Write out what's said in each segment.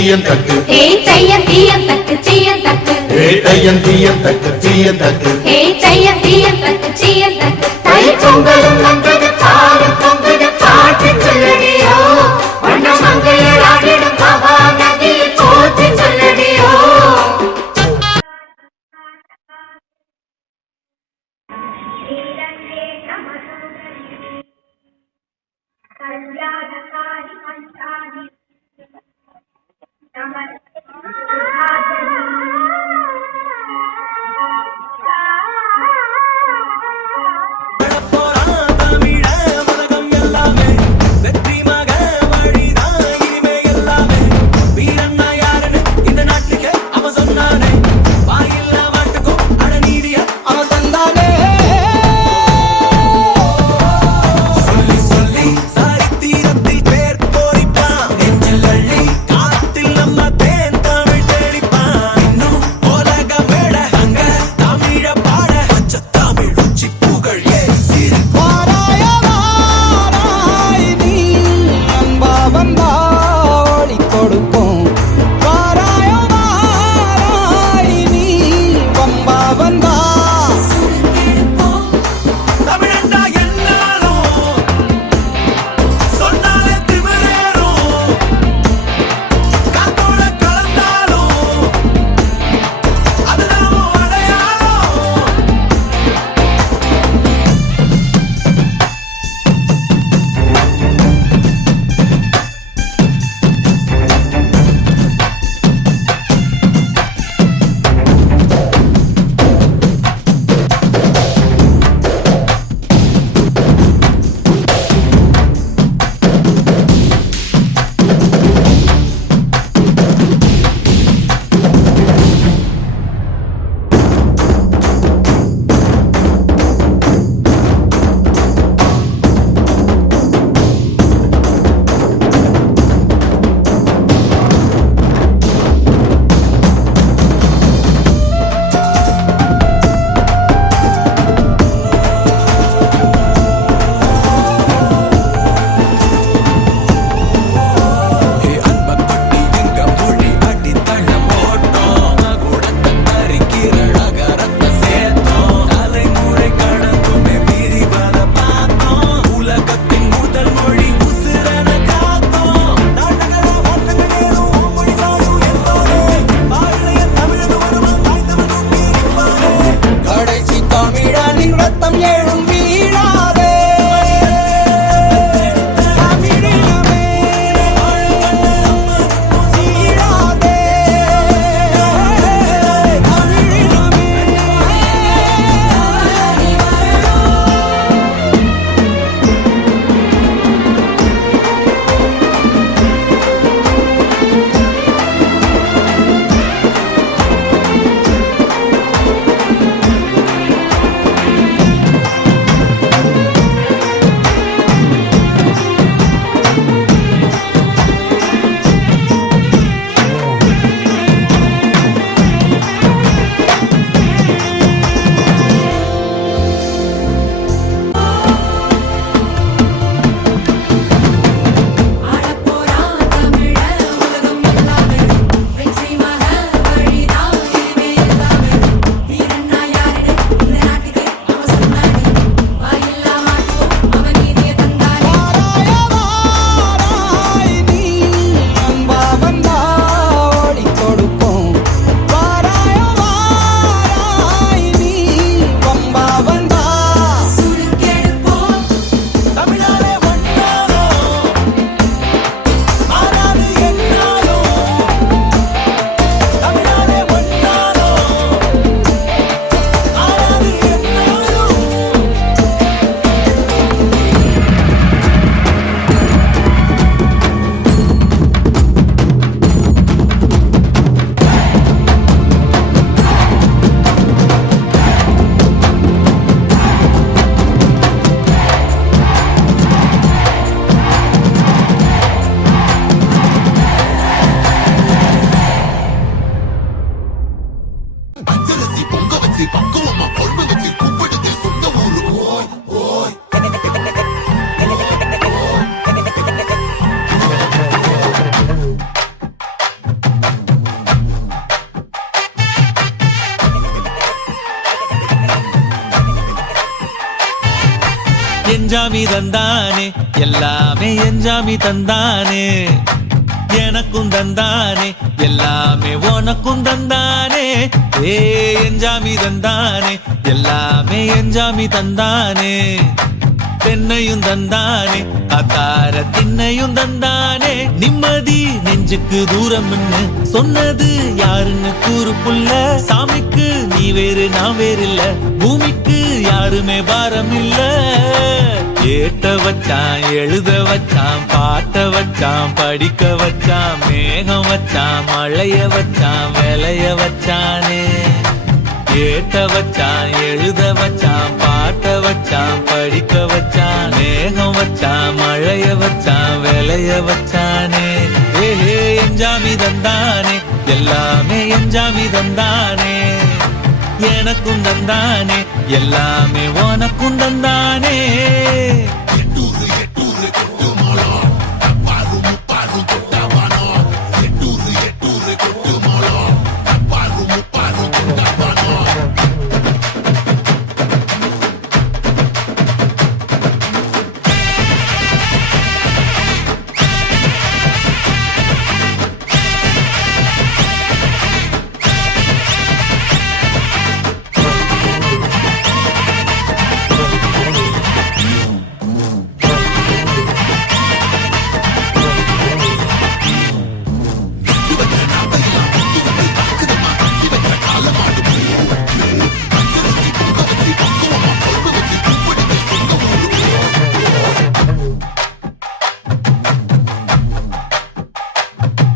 தீயந்தக்கு ஹே தீயந்தக்கு தீயந்தக்கு ஹே தீயந்தக்கு தீயந்தக்கு ஹே தீயந்தக்கு தீயந்தக்கு தை பொங்கலும் வந்தது பாலும் பொங்குது பாட்டு சொல்லடியோ வண்ண மங்கையர் ஆடிடும் பவா நதியில் போற்றி சொல்லடியோ எஞ்சாமி தந்தானே எல்லாமே எஞ்சாமி தந்தானே எனக்கும் தந்தானே எல்லாமே உனக்கும் தந்தானே ஏ எஞ்சாமி தந்தானே எல்லாமே எஞ்சாமி தந்தானே தென்னையும் தந்தானே அத்தார திண்ணையும் தந்தானே நிம்மதி நெஞ்சுக்கு தூரம்னு சொன்னது யாருன்னு கூறு புள்ள சாமிக்கு நீ வேறு நான் வேறு இல்ல பூமிக்கு யாருமே பாரம் இல்ல ஏட்ட வச்சான் எழுத வச்சான் பாட்ட வச்சான் படிக்க வச்சான் மேகம் வச்சான் மழைய வச்சான் விளைய வச்சானே ஏட்ட வச்சான் எழுத வச்சான் பாட்ட வச்சான் படிக்க வச்சான் மேகம் வச்சான் மழைய வச்சான் விளைய வச்சானே ஏஹே எஞ்சாமி தந்தானே எல்லாமே எஞ்சாமி தந்தானே எனக்கும் தந்தானே எல்லாமே உனக்கும் தந்தானே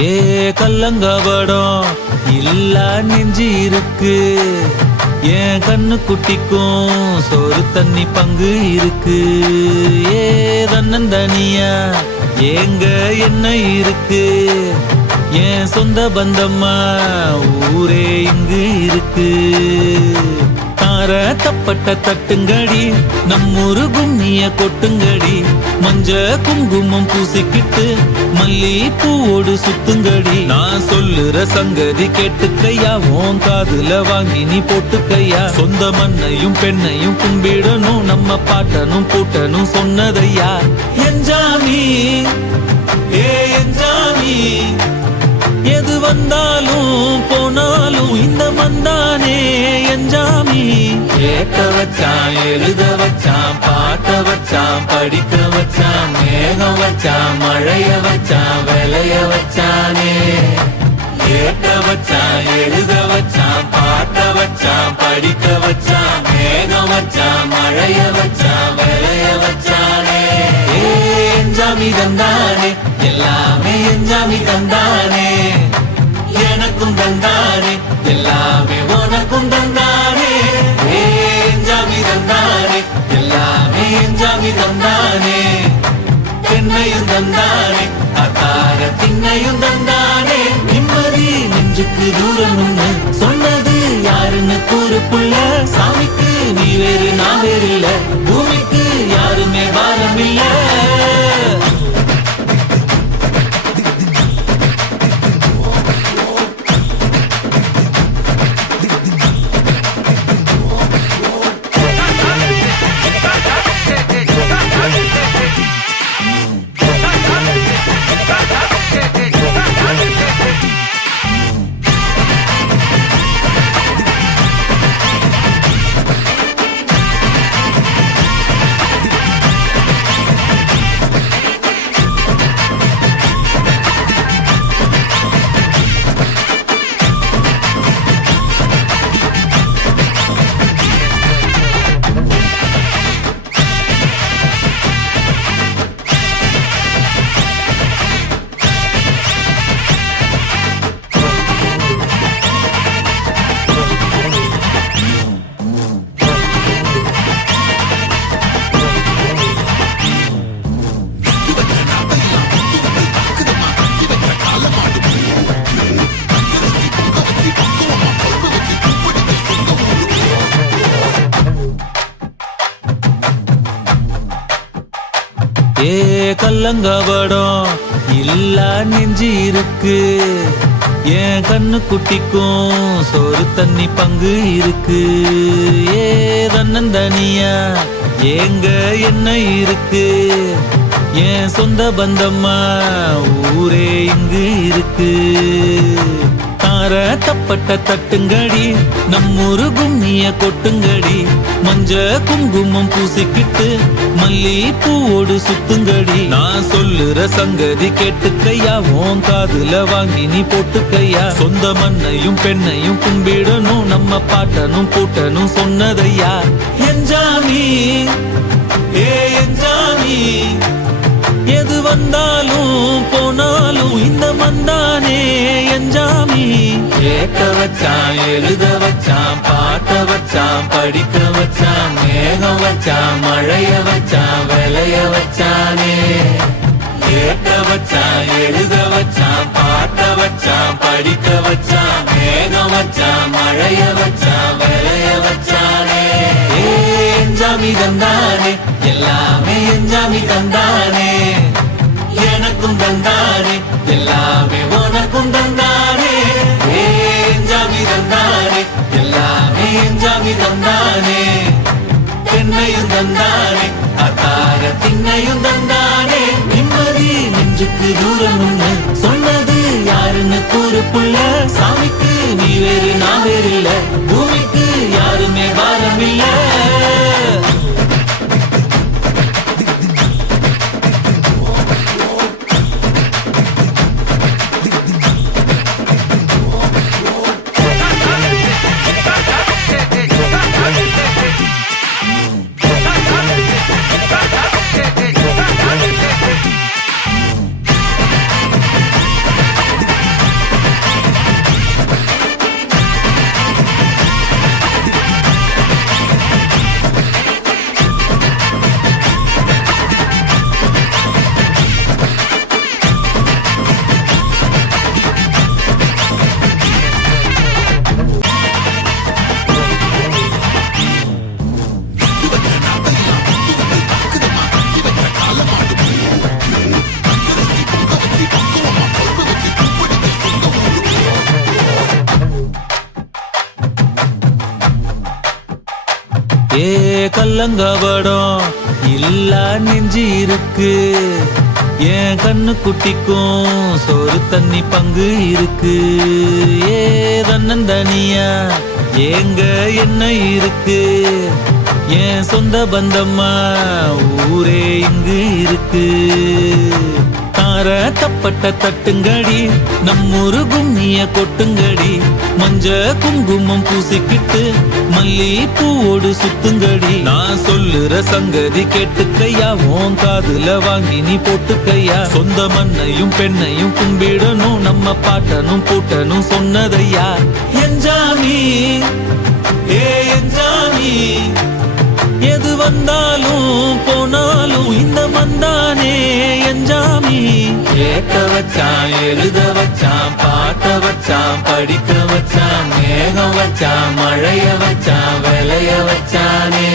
ஏ கல்லங்கபடம் இல்ல நெஞ்சு இருக்கு என் கண்ணு குட்டிக்கும் சோறு தண்ணி பங்கு இருக்கு ஏ தன்னந்தனியா ஏங்க என்ன இருக்கு என் சொந்த பந்தம்மா ஊரே இங்கு இருக்கு தார தப்பட்ட தட்டுங்கடி நம்மூரு கும்மிய கொட்டுங்கடி மஞ்ச குங்குமம் பூசிக்கிட்டு மல்லி பூவோடு சுத்துங்கடி நான் சொல்லுற சங்கதி கேட்டுக்கையா உன் காதுல வாங்கி நீ போட்டுக்கையா சொந்த மண்ணையும் பெண்ணையும் கும்பிடணும் நம்ம பாட்டனும் பூட்டனும் சொன்னதையா எஞ்சாமி ஏ எஞ்சாமி எது வந்தாலும் போனாலும் இந்த மந்தானே எஞ்சாமி ஏட்ட வச்சான் எழுத வச்சான் பாட்ட வச்சான் படிக்க வச்சான் மேகம் வச்சான் மழைய வச்சான் விளைய வச்சானே ஏட்ட வச்சான் எழுத வச்சான் பாட்ட வச்சான் படிக்க வச்சான் மேகம் வச்சான் மழைய வச்சான் விளைய வச்சானே எஞ்சாமி தந்தானே எல்லாமே எஞ்சாமி தந்தானே எனக்கும் தந்தானே எல்லாமே உனக்கும் தந்தானே எஞ்சாமி தந்தானே எல்லாமே எஞ்சாமி தந்தானே தென்னையும் தந்தானே அத்தார திண்ணையும் தந்தானே நிம்மதி நெஞ்சுக்கு தூரம்னு சொன்னது யாருன்னு கூறு புள்ள சாமிக்கு நீ வேறு நான் வேறு இல்ல பூமிக்கு யாருமே பாரம் இல்ல ஏ கல்லங்கபடம் இல்ல நெஞ்சு இருக்கு என் கண்ணு குட்டிக்கும் சோறு தண்ணி பங்கு இருக்கு ஏ தன்னந்தனியா ஏங்க என்ன இருக்கு என் சொந்த பந்தம்மா ஊரே இங்கு இருக்கு தார தப்பட்ட தட்டுங்கடி நம்மூரு கும்மிய கொட்டுங்கடி மஞ்ச குங்குமம் பூசிக்கிட்டு மல்லி பூவோடு சுத்துங்கடி நான் சொல்லுற சங்கதி கேட்டுக்கையா உன் காதுல வாங்கி நீ போட்டுக்கையா சொந்த மண்ணையும் பெண்ணையும் கும்பிடணும் நம்ம பாட்டனும் பூட்டனும் சொன்னதையா என்ஜாமி ஏ என்ஜாமி எது வந்தாலும் போனாலும் இந்த மந்தானே என்ஜாமி கேட்க வச்சான் எழுத வச்சான் பாட்ட வச்சான் படிக்க வச்சான் மேகம் வச்சான் மழைய வச்சான் விளைய வச்சானே கேட்க வச்சான் எழுத வச்சான் பாட்ட வச்சான் படிக்க வச்சான் மேகம் வச்சான் மழைய வச்சான் விளைய வச்சானே என்ஜாமி தந்தானே எல்லாமே என்ஜாமி தந்தானே எனக்கும் தந்தானே எல்லாமே உனக்கும் தந்தானே என்ஜாமி தந்தானே எல்லாமே என்ஜாமி தந்தானே தென்னையும் தந்தானே அத்தார திண்ணையும் தந்தானே நிம்மதி நெஞ்சுக்கு தூரம்னு சொன்னது யாருன்னு கூறு புள்ள சாமிக்கு நீ வேறு நான் வேறு இல்ல பூமிக்கு யாருமே பாரம் இல்ல ஏ கல்லங்கபடம் இல்லா நெஞ்சு இருக்கு என் கண்ணு குட்டிக்கும் சோறு தண்ணி பங்கு இருக்கு ஏ தன்னந்தனியா ஏங்க என்ன இருக்கு என் சொந்த பந்தம்மா ஊரே இங்கு இருக்கு தார தப்பட்ட தட்டுங்கடி நம்மூரு கும்மிய கொட்டுங்கடி மஞ்ச குங்குமம் பூசிக்கிட்டு மல்லி பூவோடு சுத்துங்கடி நான் சொல்லுற சங்கதி கேட்டுக்கையா உன் காதுல வாங்கி நீ போட்டுக்கையா சொந்த மண்ணையும் பெண்ணையும் கும்பிடணும் நம்ம பாட்டனும் பூட்டனும் சொன்னதையா என்ஜாமி ஏ என்ஜாமி எது வந்தாலும் போனாலும் இந்த மந்தானே என்ஜாமி கேட்க வச்சான் எழுத வச்சான் பாட்ட வச்சான் படிக்க வச்சான் மேகம் வச்சான் மழைய வச்சான் விளைய வச்சானே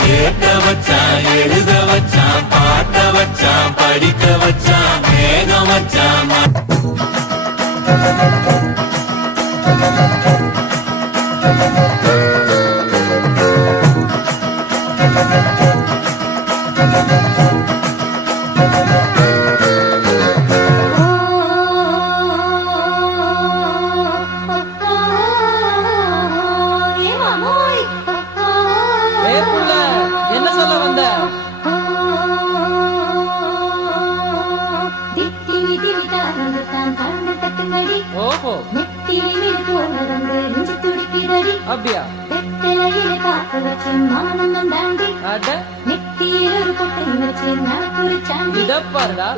கேட்க வச்சான் எழுத வச்சான் பாட்ட வச்சான் படிக்க வச்சான் மேகம் வச்சான் என்ன சொல்ல வந்த ஓஹோ அப்படியா அட இத பாருடா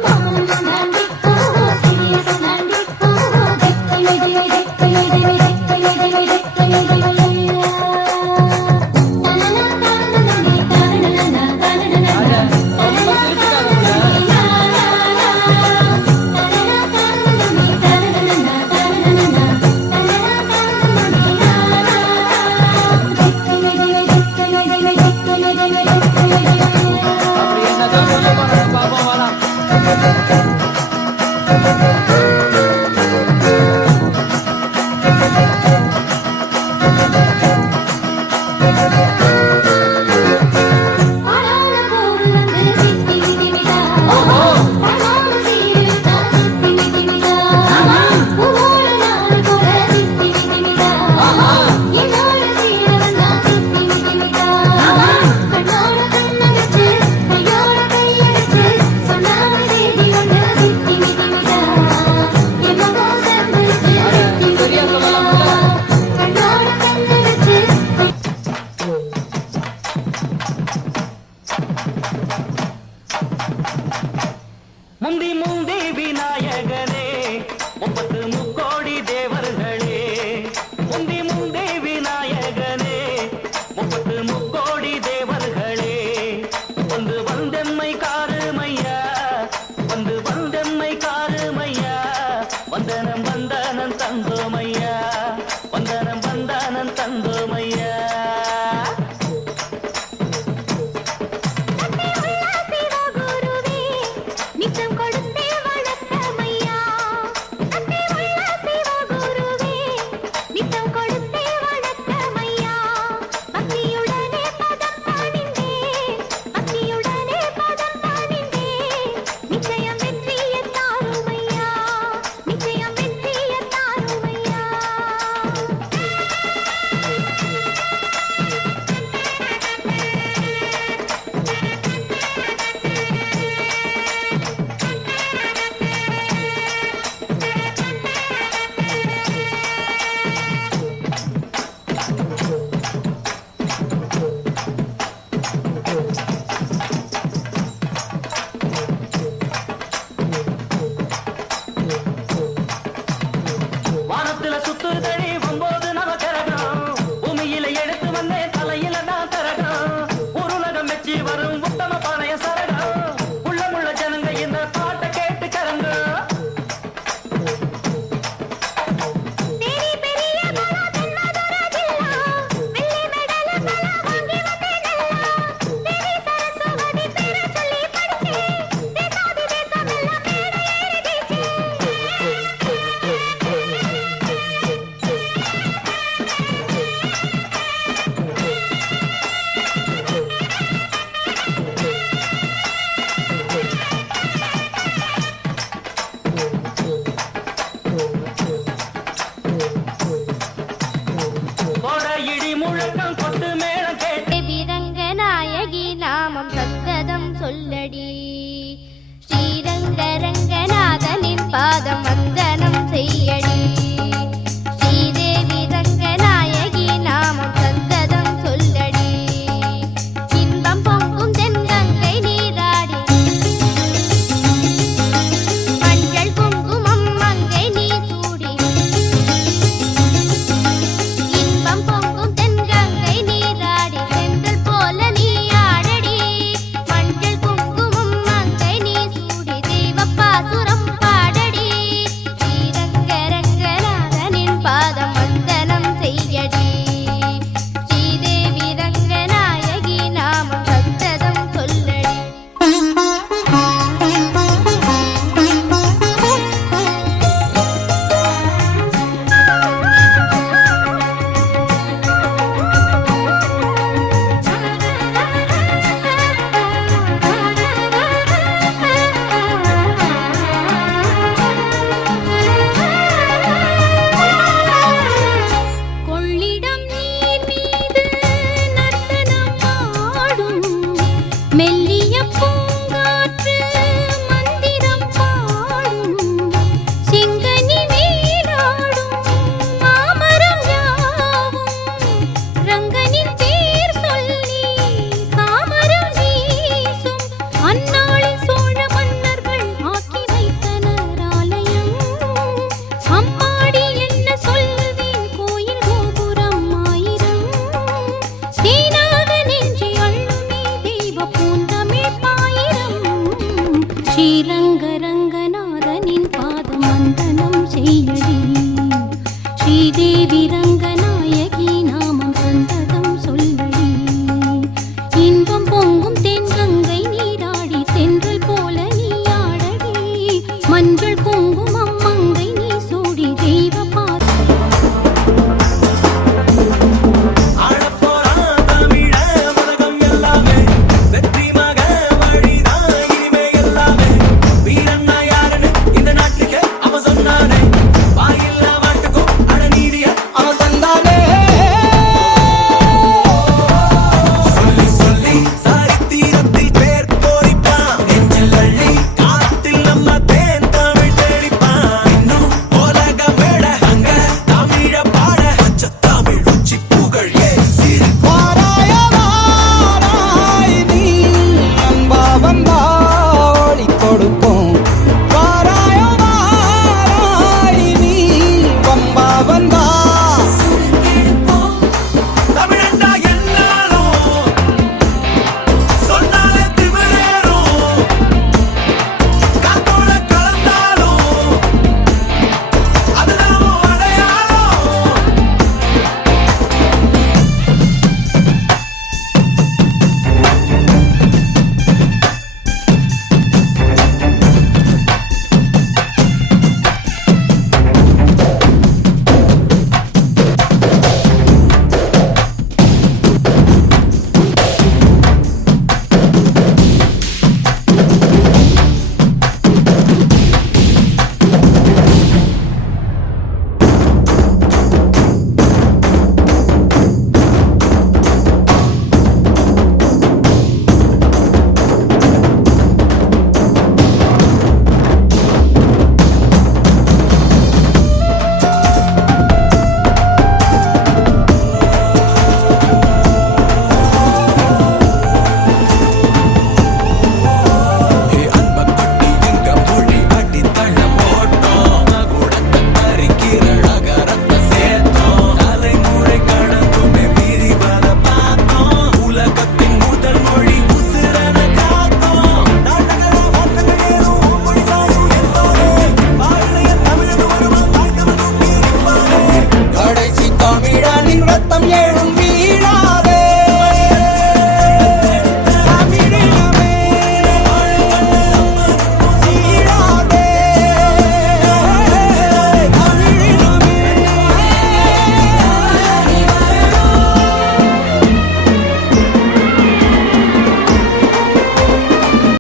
தலைய